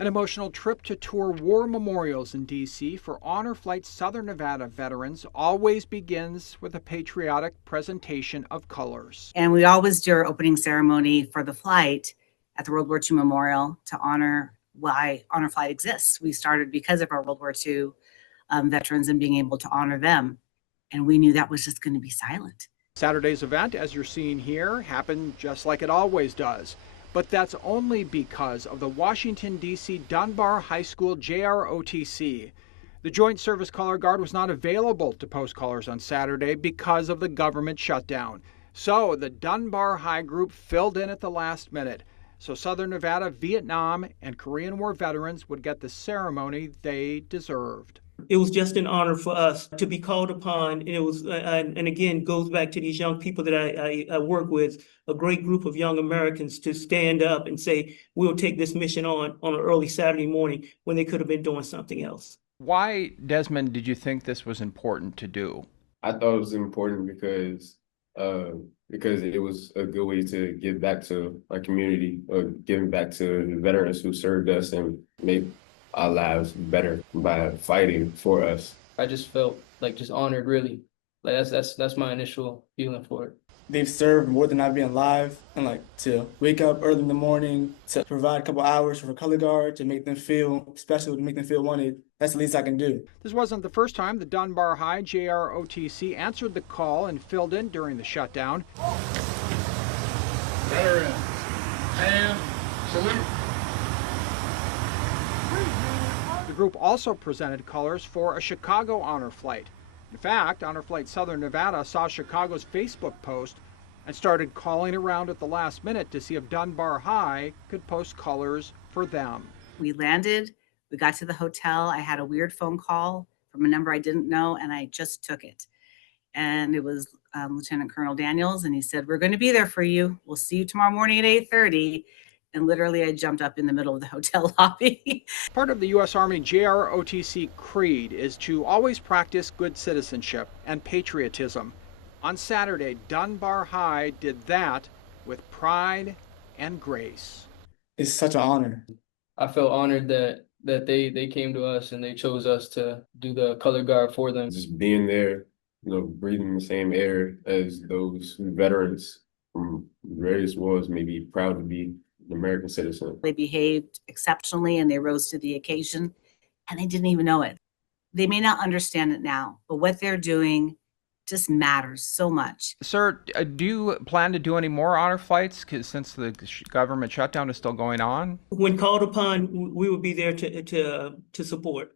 An emotional trip to tour war memorials in D.C. for Honor Flight Southern Nevada veterans always begins with a patriotic presentation of colors. And we always do our opening ceremony for the flight at the World War II Memorial to honor why Honor Flight exists. We started because of our World War II veterans and being able to honor them. And we knew that was just going to be silent. Saturday's event, as you're seeing here, happened just like it always does. But that's only because of the Washington D.C. Dunbar High School JROTC. The Joint Service Color Guard was not available to post colors on Saturday because of the government shutdown. So the Dunbar High group filled in at the last minute. So Southern Nevada, Vietnam, and Korean War veterans would get the ceremony they deserved. It was just an honor for us to be called upon. And it was, and again, goes back to these young people that I work with, a great group of young Americans to stand up and say, we'll take this mission on an early Saturday morning when they could have been doing something else. Why, Desmond, did you think this was important to do? I thought it was important because it was a good way to give back to our community, giving back to the veterans who served us and made our lives better by fighting for us. I just felt like just honored, really. Like that's my initial feeling for it. They've served more than I've been alive, and like to wake up early in the morning, to provide a couple hours for a color guard, to make them feel special, to make them feel wanted. That's the least I can do. This wasn't the first time the Dunbar High JROTC answered the call and filled in during the shutdown. Veterans, and salute. The group also presented colors for a Chicago honor flight. In fact, Honor Flight Southern Nevada saw Chicago's Facebook post and started calling around at the last minute to see if Dunbar High could post colors for them. We landed, we got to the hotel. I had a weird phone call from a number I didn't know, and I just took it. And it was Lieutenant Colonel Daniels, and he said, "We're going to be there for you. We'll see you tomorrow morning at 8:30. And literally, I jumped up in the middle of the hotel lobby. Part of the U.S. Army JROTC creed is to always practice good citizenship and patriotism. On Saturday, Dunbar High did that with pride and grace. It's such an honor. I felt honored that they came to us and they chose us to do the color guard for them. Just being there, breathing the same air as those veterans from various wars, may be proud to be an American citizen. They behaved exceptionally and they rose to the occasion, and they didn't even know it. They may not understand it now, but what they're doing just matters so much. Sir, do you plan to do any more honor flights since the government shutdown is still going on? When called upon, we will be there to support.